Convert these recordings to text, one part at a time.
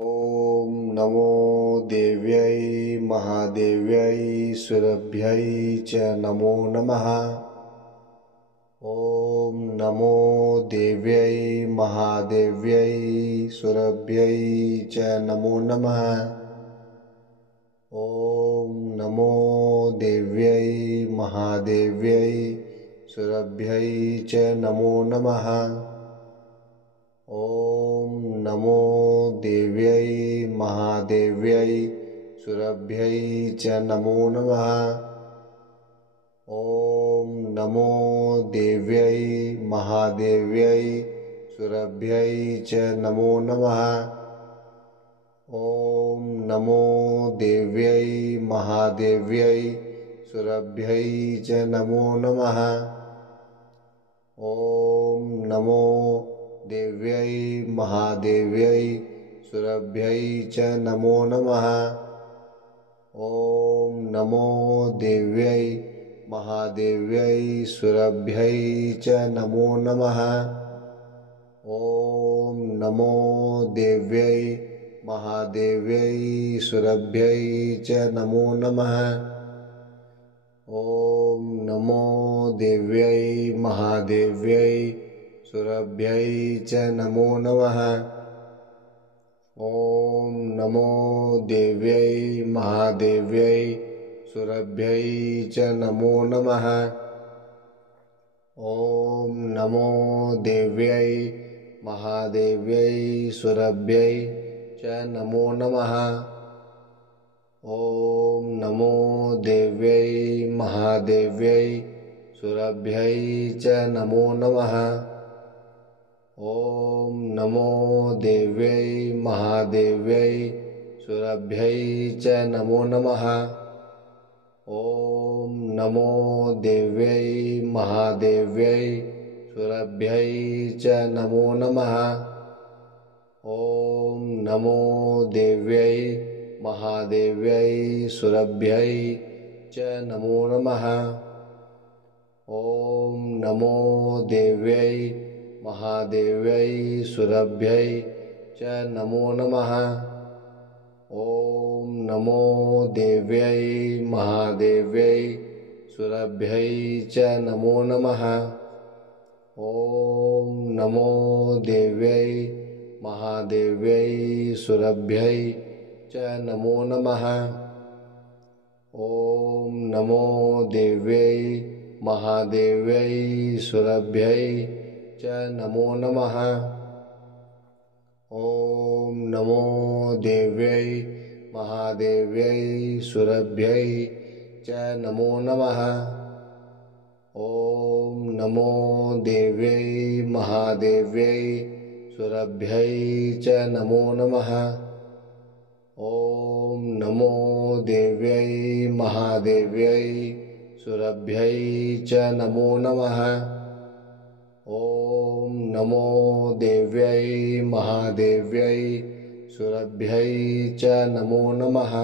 ॐ नमो देव्यै महादेव्यै सुरभ्यै च नमो नमः। ॐ नमो देव्यै महादेव्यै सुरभ्यै च नमो नमः। ॐ नमो देव्यै महादेव्यै सुरभ्यै च नमो नमः। ॐ नमो देव्यै महादेव्यै सुरभ्यै च नमो नमः। ॐ नमो देव्यै महादेव्यै सुरभ्यै च नमो नमः। ॐ नमो देव्यै महादेव्यै सुरभ्यै च नमो नमः। ॐ नमो देव्यै महादेव्यै सुरभ्यै च नमो नमः। ॐ नमो देव्यै महादेव्यै सुरभ्यै च नमो नमः। ॐ नमो देव्यै महादेव्यै सुरभ्यै च नमो नमः। ॐ नमो देव्यै महादेव्यै सुरभ्यै च नमो नमः। ॐ नमो देव्यै महादेव्यै सुरभ्यै च नमो नमः। ॐ नमो देव्यै महादेव्यै सुरभ्यै च नमो नमः। ॐ नमो देव्यै महादेव्यै सुरभ्यै च नमो नमः। ॐ नमो देव्यै महादेव्यै सुरभ्यै च नमो नमः। ॐ नमो देव्यै महादेव्यै सुरभ्यै च नमो नमः। ॐ नमो देव्यै महादेव्यै सुरभ्यै च नमो नमः। ॐ नमो देव्यै महादेव्यै सुरभ्यै च नमो नमः। ॐ नमो देव्यै महादेव्यै सुरभ्यै च नमो नमः। ॐ नमो देव्यै महादेव्यै सुरभ्यै च नमो नमः। ॐ नमो देव्यै महादेव्यै सुरभ्यै च नमो नमः। ॐ नमो देव्यै महादेव्यै सुरभ्यै च नमो नमः। ॐ नमो देव्यै महादेव्यै सुरभ्यै च नमो नमः। ॐ नमो देव्यै महादेव्यै सुरभ्यै च नमो नमः। ॐ नमो देव्यै महादेव्यै सुरभ्यै च नमो नमः।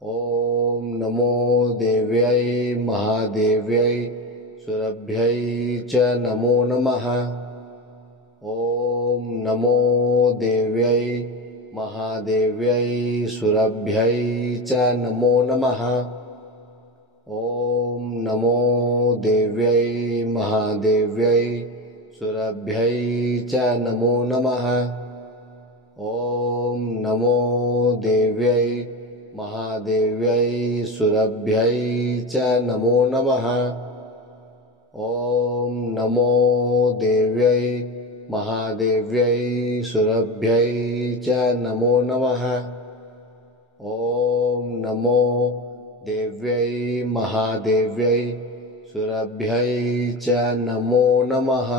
ॐ नमो देव्यै महादेव्यै सुरभ्यै च नमो नमः। ॐ नमो देव्यै महादेव्यै सुरभ्यै च नमो नमः। ॐ नमो देव्यै महादेव्यै सुरभ्यै च नमो नमः। ॐ नमो देव्यै महादेव्यै सुरभ्यै च नमो नमः। ॐ नमो देव्यै महादेव्यै सुरभ्यै च नमो नमः। ॐ नमो देव्यै महादेव्यै सुरभ्यै च नमो नमः।